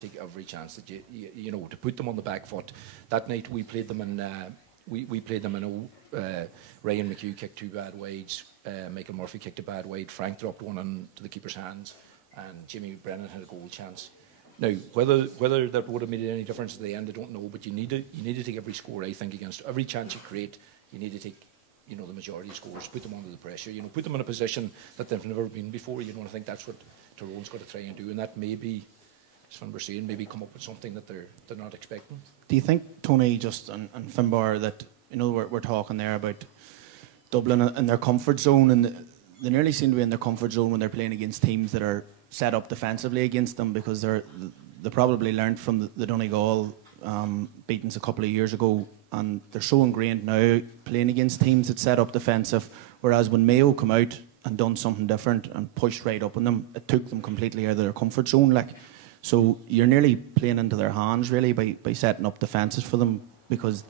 take every chance that you know, to put them on the back foot. That night we played them in we played them in Ryan McHugh kicked 2 bad wides, Michael Murphy kicked a bad wide, Frank dropped one into the keeper's hands, and Jimmy Brennan had a goal chance. Now, whether that would have made any difference at the end, I don't know. But you need to take every score. I think against every chance you create, you need to take, you know, the majority of scores, put them under the pressure. You know, put them in a position that they've never been before. You know, and I think that's what Tyrone's got to try and do, and that maybe, as Finn was saying, maybe come up with something that they're not expecting. Do you think, Tony, just and Finbar, that, you know, we're talking there about Dublin and their comfort zone, and they nearly seem to be in their comfort zone when they're playing against teams that are set up defensively against them, because they probably learned from the Donegal beatings a couple of years ago, and they're so ingrained now playing against teams that set up defensive, whereas when Mayo come out and done something different and pushed right up on them, it took them completely out of their comfort zone. Like, so you're nearly playing into their hands really by setting up defences for them, because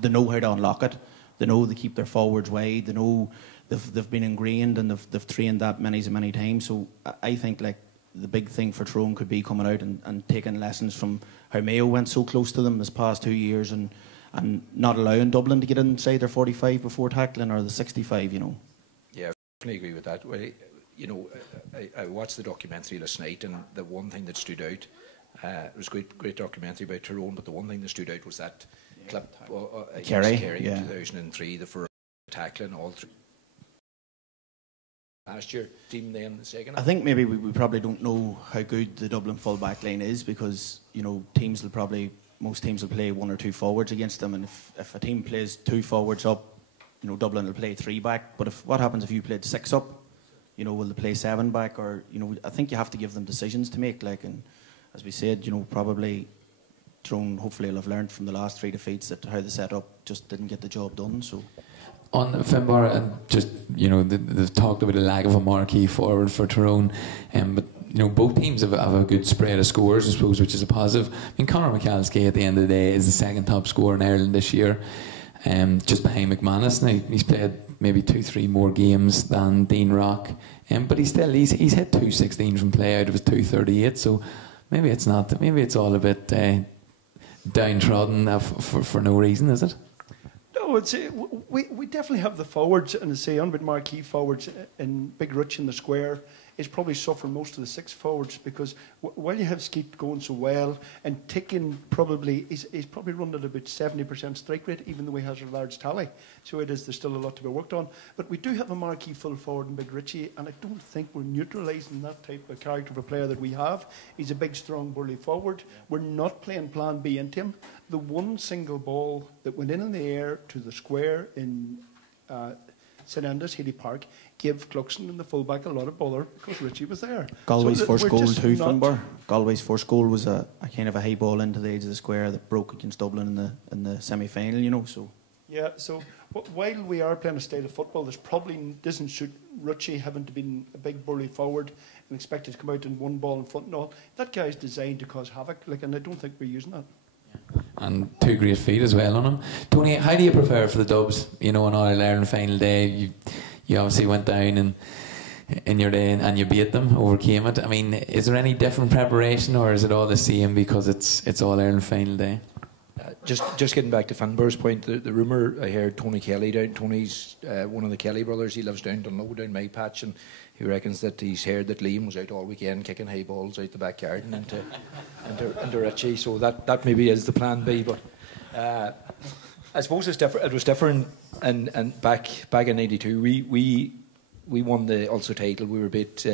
they know how to unlock it. They know they keep their forwards wide. They know they've been ingrained, and they've trained that many times. So I think, like, the big thing for Tyrone could be coming out and taking lessons from how Mayo went so close to them this past 2 years, and not allowing Dublin to get inside their 45 before tackling, or the 65, you know. Yeah, I definitely agree with that. Well, you know, I watched the documentary last night, and the one thing that stood out, it was a great documentary about Tyrone, but the one thing that stood out was that clip against Kerry in 2003, the first tackling all through. Last year, team then the second. I think maybe we probably don't know how good the Dublin full back line is, because, you know, most teams will play 1 or 2 forwards against them, and if a team plays 2 forwards up, you know, Dublin will play 3 back. But what happens if you played 6 up? You know, will they play 7 back? Or, you know, I think you have to give them decisions to make. Like, and as we said, you know, probably Tyrone hopefully will have learned from the last 3 defeats that how they set up just didn't get the job done. So. On Finbar, and just, you know, they've talked about the lack of a marquee forward for Tyrone, but, you know, both teams have a good spread of scores, I suppose, which is a positive. I mean, Conor McCalskey at the end of the day is the 2nd top scorer in Ireland this year, just behind McManus. Now, he's played maybe 2-3 more games than Dean Rock, but he's hit 216 from play out of his 238. So maybe it's not. Maybe it's all a bit downtrodden for no reason, is it? No, we definitely have the forwards, and as I say, unbeat marquee forwards in Big Rich in the square is probably suffering most of the 6 forwards, because while you have Skeet going so well, and Tickin probably is probably running at about 70% strike rate, even though he has a large tally. So there's still a lot to be worked on. But we do have a marquee full forward in Big Richie, and I don't think we're neutralising that type of character of a player that we have. He's a big, strong, burly forward. We're not playing plan B into him. The one single ball that went in the air to the square in St Andrews, Healy Park, gave Cluxon and the fullback a lot of bother, because Richie was there. Galway's first goal too, Finbar. Galway's first goal was a kind of a high ball into the edge of the square that broke against Dublin in the semi-final, you know. So yeah, so while we are playing a style of football, there's probably doesn't suit Richie having to be a big burly forward and expected to come out in one ball in front and all. That guy's designed to cause havoc, like, and I don't think we're using that. And 2 great feet as well on him. Tony, how do you prepare for the Dubs? You know, on All-Ireland final day, you obviously went down in your day and you beat them, overcame it. I mean, is there any different preparation, or is it all the same because it's All-Ireland final day? Just getting back to Finbar's point, the rumour I heard, Tony Kelly down. Tony's one of the Kelly brothers. He lives down Dunlow, down my patch, and he reckons that he's heard that Liam was out all weekend kicking high balls out the back garden into Richie. So that maybe is the plan B. But I suppose it's different. It was different, and back in '92, we won the Ulster title. We were beat.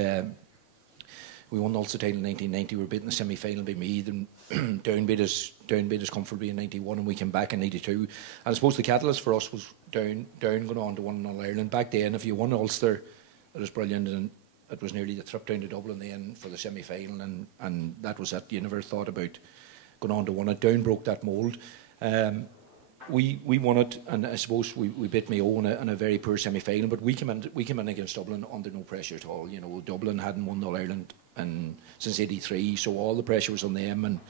We won the Ulster title in 1990. We were beaten in the semi-final by Meath, and Down beat us comfortably in '91, and we came back in '92. And I suppose the catalyst for us was Down going on to win All-Ireland. Back then, if you won Ulster, it was brilliant, and it was nearly the trip down to Dublin then for the semi-final, and that was it. You never thought about going on to win it. Down broke that mould. We won it, and I suppose we beat Mayo in a very poor semi-final, but we came in against Dublin under no pressure at all. You know, Dublin hadn't won All-Ireland since '83, so all the pressure was on them. And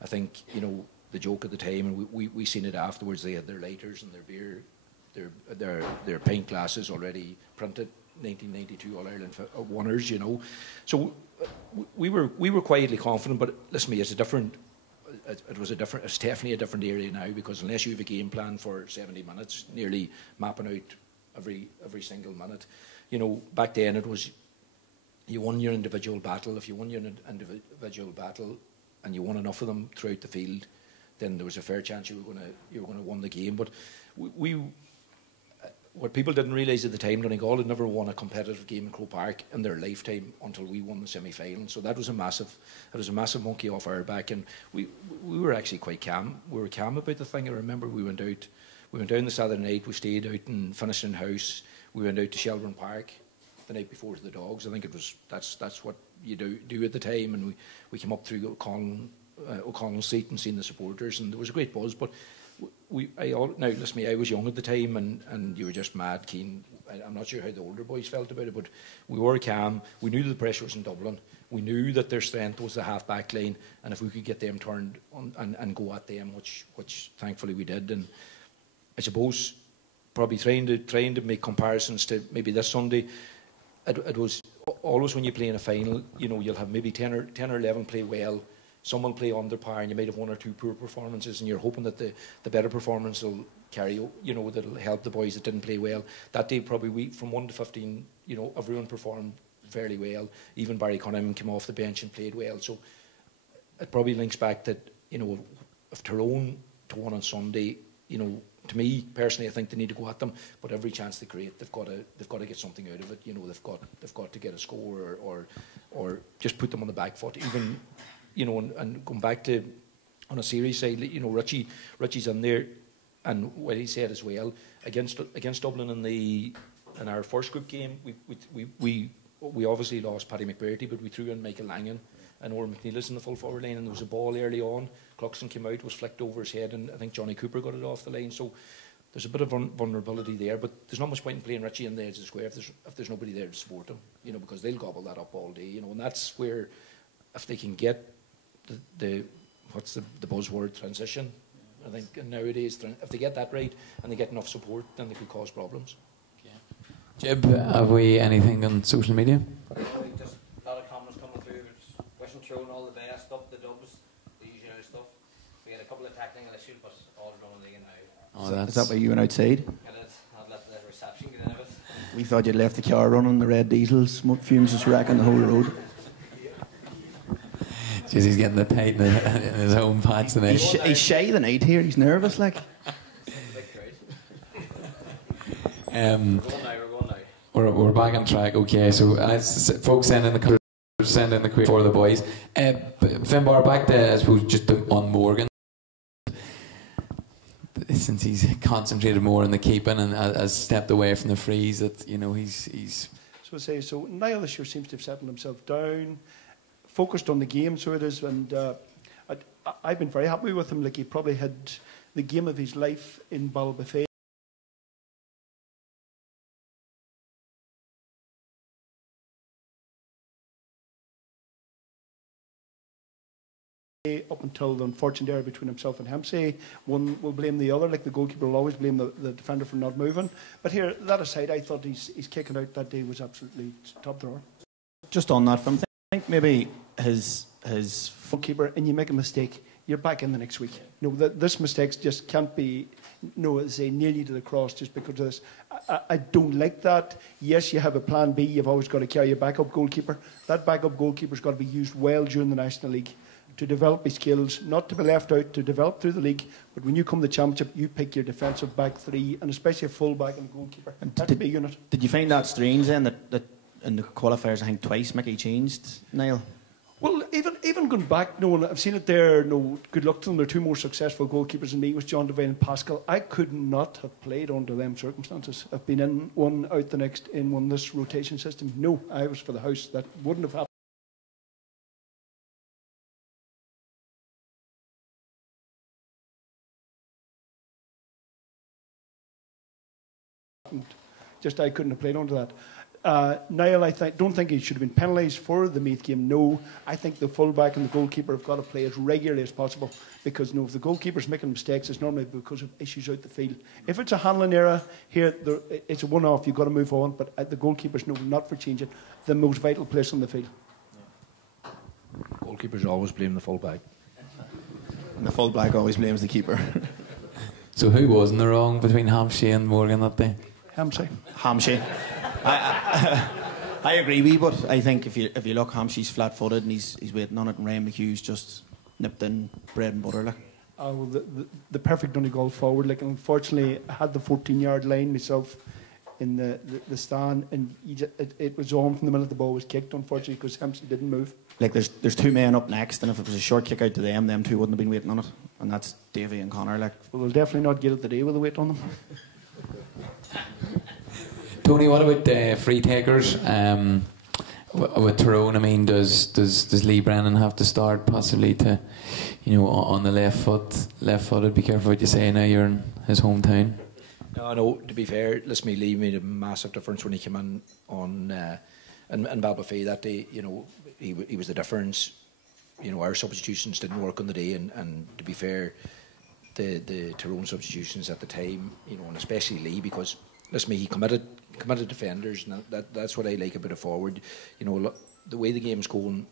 I think, you know, the joke at the time, and we seen it afterwards, they had their lighters and their beer, their pint glasses already printed 1992 All-Ireland winners, you know. So we were quietly confident, but listen to me, it's definitely a different area now, because unless you have a game plan for 70 minutes, nearly mapping out every single minute, you know, back then it was you won your individual battle. If you won your individual battle and you won enough of them throughout the field, then there was a fair chance you were going to win the game. But what people didn't realise at the time, Donegal had never won a competitive game in Croke Park in their lifetime until we won the semi-final. So that was a massive monkey off our back, and we were actually quite calm. We were calm about the thing. I remember we went down the Saturday night. We stayed out and finished in house. We went out to Shelburne Park the night before to the Dogs. I think that's what you do at the time, and we came up through O'Connell's seat and seen the supporters, and there was a great buzz. But now listen to me, I was young at the time, and you were just mad keen. I'm not sure how the older boys felt about it, but we were calm. We knew that the pressure was in Dublin. We knew that their strength was the half back line, and if we could get them turned on and go at them, which thankfully we did. And I suppose probably trying to make comparisons to maybe this Sunday, it was always when you play in a final, you know, you'll have maybe 10 or 11 play well. Some will play under par, and you might have one or two poor performances, and you're hoping that the better performance will carry, you know, that'll help the boys that didn't play well. That day, probably from 1 to 15, you know, everyone performed fairly well. Even Barry Cunningham came off the bench and played well. So it probably links back that, you know, if Tyrone to won on Sunday, you know, to me personally, I think they need to go at them. But every chance they create, they've got to get something out of it. You know, they've got to get a score or just put them on the back foot. Even, you know, and going back to on a series side, you know, Richie's in there, and what he said as well against Dublin in our first group game, we obviously lost Paddy McBurty, but we threw in Michael Langan and Oran McNeilis in the full forward line, and there was a ball early on. Cluxton came out, was flicked over his head, and I think Johnny Cooper got it off the line. So there's a bit of vulnerability there, but there's not much point in playing Richie in the edge of the square if there's nobody there to support him, you know, because they'll gobble that up all day, you know, and that's where if they can get the what's the buzzword, transition, I think nowadays, if they get that right and they get enough support, then they could cause problems. Jib, have we anything on social media? Just a lot of comments coming through, wishing Tyrone all the best, up the dubs, the usual stuff. We had a couple of technical issues, but all running league now. Is that why you went outside? It is. I'd let the reception get in of it. We thought you'd left the car running, the red diesel, smoke fumes just wrecking the whole road. Jeez, he's getting the tight in his home patch tonight. He's shy the night here, he's nervous like. We're going now. We're back on track. Okay, so as folks send in the query for the boys. Finbar, back to I suppose just on Morgan. Since he's concentrated more on the keeping and has stepped away from the frees, that you know he's. So Niall this year seems to have settled himself down, focused on the game. So it is, and I've been very happy with him. Like he probably had the game of his life in Balbafay. Up until the unfortunate error between himself and Hempsey, one will blame the other, like the goalkeeper will always blame the defender for not moving. But here, that aside, I thought his kicking out that day was absolutely top drawer. Just on that, I think maybe his goalkeeper, and you make a mistake, you're back in the next week. No, this mistake just can't be, say nearly to the cross just because of this. I don't like that. Yes, you have a plan B. You've always got to carry a backup goalkeeper. That backup goalkeeper's got to be used well during the National League to develop his skills, not to be left out, to develop through the league. But when you come to the championship, you pick your defensive back three, and especially a full back and a goalkeeper. And that's a big unit. Did you find that strange then that in the qualifiers, I think twice Mickey changed, Niall? Well, even going back, I've seen it there. Good luck to them. They're two more successful goalkeepers than me, was John Devine and Pascal. I could not have played under them circumstances. I've been in one, out the next, in one, this rotation system. No, I was for the house. That wouldn't have happened. Just I couldn't have played under that. Niall, don't think he should have been penalised for the Meath game. No, I think the fullback and the goalkeeper have got to play as regularly as possible because if the goalkeeper's making mistakes, it's normally because of issues out the field. If it's a handling error here, it's a one-off. You've got to move on. But the goalkeeper's not for changing the most vital place on the field. goalkeepers always blame the full back. And the full back always blames the keeper. So who was in the wrong between Hampshire and Morgan that day? Hampshire. I agree with you, but I think if you look, Hampshire's flat-footed and he's waiting on it, and Ryan McHugh's just nipped in bread and butter. Like. Well, the perfect Donegal forward. Like, unfortunately, I had the 14-yard line myself in the stand, and it was on from the minute the ball was kicked, unfortunately, because Hampshire didn't move. Like, there's two men up next, and if it was a short kick out to them two wouldn't have been waiting on it, and that's Davy and Connor. Like, well, they'll definitely not get it today with the weight on them. Tony, what about free takers? With Tyrone, I mean, does Lee Brennan have to start possibly to, on the left footed? Be careful what you say now. You're in his hometown. No. To be fair, listen, Lee made a massive difference when he came in on in Balbafay that day. He was the difference. Our substitutions didn't work on the day, and to be fair, the Tyrone substitutions at the time, and especially Lee, because listen, he committed defenders, and that's what I like about a forward. The way the game's going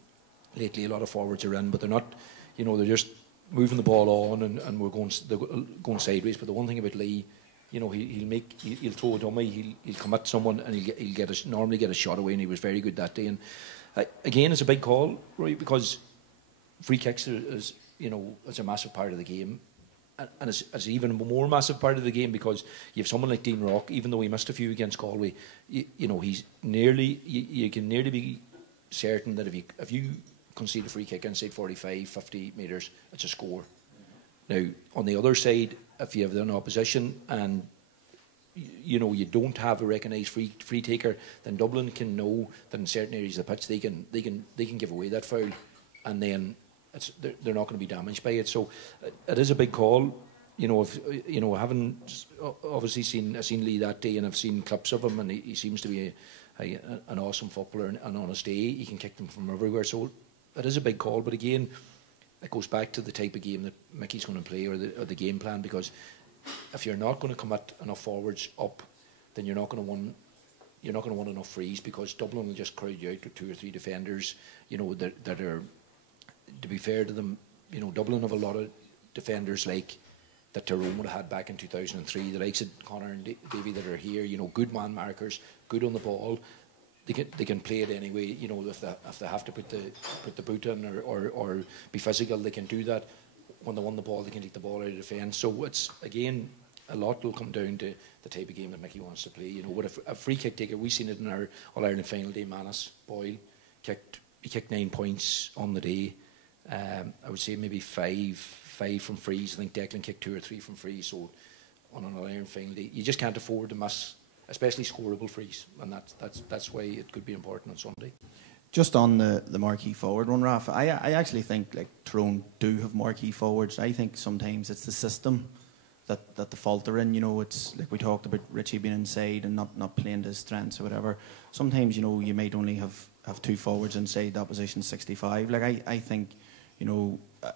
lately, a lot of forwards are in, but they're not. They're just moving the ball on, and they're going sideways. But the one thing about Lee, he'll throw a dummy, he'll commit someone, and he'll normally get a shot away, and he was very good that day. And again, it's a big call, right? Because free kicks is a massive part of the game. And it's even a more massive part of the game because you have someone like Dean Rock, even though he missed a few against Galway, he's nearly, you can nearly be certain that if you concede a free kick inside 45, 50 metres, it's a score. Now, on the other side, if you have an opposition and you don't have a recognised free taker, then Dublin can know that in certain areas of the pitch they can give away that foul, and then they're not going to be damaged by it. So it is a big call. I haven't obviously seen Lee that day, and I've seen clips of him, and he seems to be an awesome footballer, and on his day he can kick them from everywhere. So it is a big call, but again, it goes back to the type of game that Mickey's going to play, or the game plan, because if you're not going to commit enough forwards up, then you're not going to win. You're not going to win enough frees, because Dublin will just crowd you out with 2 or 3 defenders. That are. To be fair to them, Dublin have a lot of defenders like that Tyrone would have had back in 2003. The likes of Connor and Davy that are here, good man markers, good on the ball. They can play it anyway. If they have to put the boot in or be physical, they can do that. When they won the ball, they can take the ball out of defence. So it's again, a lot will come down to the type of game that Mickey wants to play. What a free kick taker? We've seen it in our All Ireland final day. Manus Boyle kicked 9 points on the day. I would say maybe five from frees. I think Declan kicked 2 or 3 from frees. So on an All-Ireland final day, you just can't afford to miss, especially scoreable frees, and that's why it could be important on Sunday. Just on the marquee forward one, Raf, I actually think like Tyrone do have marquee forwards. I think sometimes it's the system that the fault are in. It's like we talked about Richie being inside and not playing to his strengths or whatever. Sometimes you might only have 2 forwards inside that position 65. Like I think.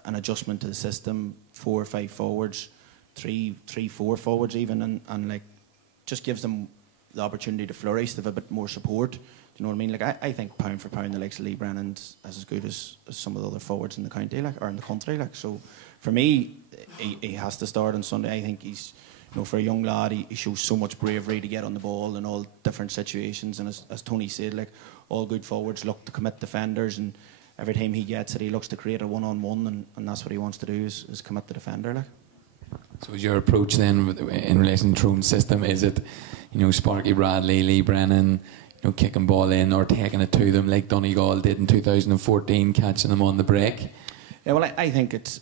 An adjustment to the system, 4 or 5 forwards, 3, 4 forwards even, and like just gives them the opportunity to flourish. They have a bit more support. Do you know what I mean? Like I think pound for pound, the likes of Lee Brennan's as good as some of the other forwards in the county, like, or in the country. Like, so for me, he has to start on Sunday. I think he's, for a young lad, he shows so much bravery to get on the ball in all different situations. And as Tony said, like all good forwards look to commit defenders, and every time he gets it, he looks to create a one-on-one, and that's what he wants to do is commit the defender. Like. So is your approach then in relation to Tyrone's system, is it, Sparky Bradley, Lee Brennan, kicking ball in or taking it to them like Donegal did in 2014, catching them on the break? Yeah, well, I think it's,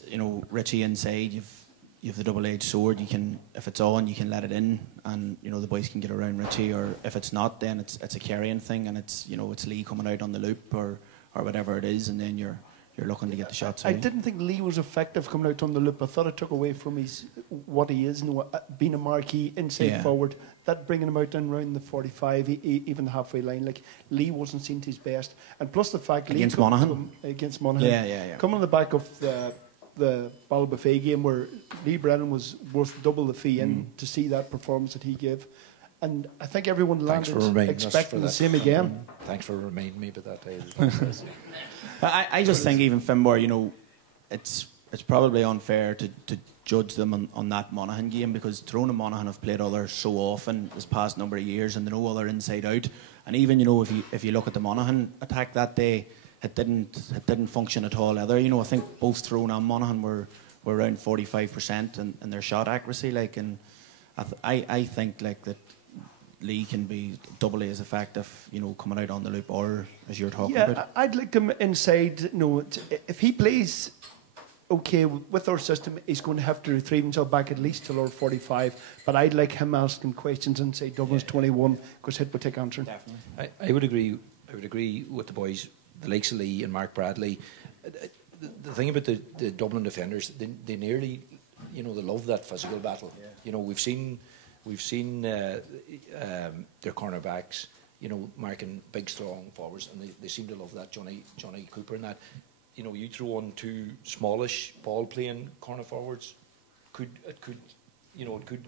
Richie inside, you've the double-edged sword. You can, if it's on, you can let it in, and the boys can get around Richie. Or if it's not, then it's a carrying thing, and it's it's Lee coming out on the loop or whatever it is, and then you're looking to get the shots. I didn't think Lee was effective coming out on the loop. I thought it took away from what he is, being a marquee inside forward. That bringing him out and around the 45, even the halfway line. Like Lee wasn't seen to his best, and plus the fact against Monaghan. Yeah. Coming on the back of the Balbafay game where Lee Brennan was worth double the fee, and to see that performance that he gave. And I think everyone Thanks for landed reminding us expecting for the that. same again. Thanks for reminding me about that day. I just think even Finbar, you know, it's probably unfair to judge them on that Monaghan game, because Tyrone and Monaghan have played others so often this past number of years, and they know other inside out. And even, you know, if you look at the Monaghan attack that day, it didn't function at all either. You know, I think both Tyrone and Monaghan were around 45% in their shot accuracy. Like, and I think like that Lee can be doubly as effective, you know, coming out on the loop, or as you're talking about. I'd like him inside. You know, if he plays okay with our system, he's going to have to retrieve himself back at least till our 45. But I'd like him asking questions inside Dublin's 21, because it would take answering. Definitely. I would agree. I would agree with the boys, the likes of Lee and Mark Bradley. The thing about the Dublin defenders, they nearly, you know, they love that physical battle. Yeah. You know, we've seen their cornerbacks, you know, marking big, strong forwards, and they seem to love that. Johnny Cooper and that. You know, you throw on two smallish ball-playing corner forwards, it could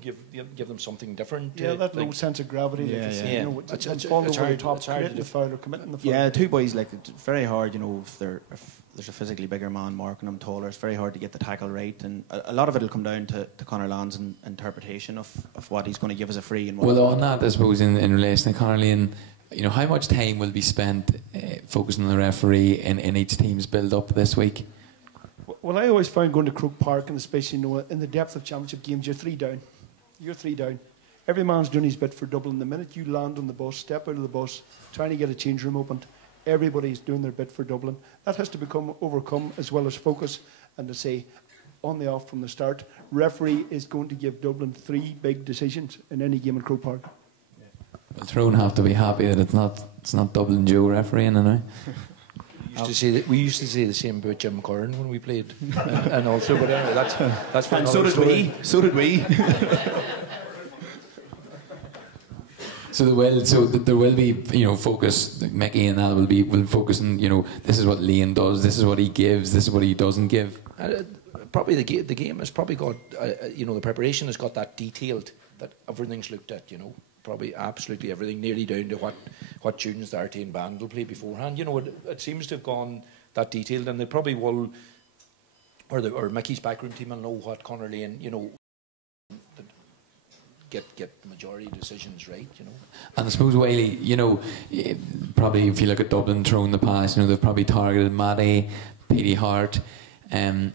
give them something different. Yeah, that low sense of gravity. Yeah, like yeah. You know, It's falling over the hard, top, it's hard creating to the foul or committing the foul. Yeah, two boys, like, it's very hard, you know, if there's a physically bigger man marking them taller, it's very hard to get the tackle right, and a lot of it will come down to Conor Land's interpretation of what he's going to give as a free. And Well, on that, I suppose, in relation to Conor Lane, you know, how much time will be spent focusing on the referee in each team's build-up this week? Well, I always found going to Croke Park, and especially, you know, in the depth of championship games, you're three down. Every man's doing his bit for Dublin. The minute you land on the bus, step out of the bus, trying to get a change room opened, everybody's doing their bit for Dublin. That has to become overcome, as well as focus, and to say, on the off from the start, referee is going to give Dublin 3 big decisions in any game in Croke Park. Well, Tyrone have to be happy that it's not Dublin Joe refereeing, you know. We used to say the same about Jim Curran when we played, and also, but anyway, that's for and another story. So did we. So there will be, you know, focus. Like Mickey and Al will focus on, you know, this is what Liam does, this is what he gives, this is what he doesn't give. Probably the game has probably got, you know, the preparation has got that detailed that everything's looked at, you know. Probably absolutely everything, nearly down to what tunes the Artane band will play beforehand. You know, it seems to have gone that detailed, and they probably will, or Mickey's backroom team will know what Conor Lane, you know, get the majority of decisions right, you know. And I suppose, Wiley, you know, probably if you look at Dublin, Tyrone in the past, you know, they've probably targeted Matty, Petey Hart, and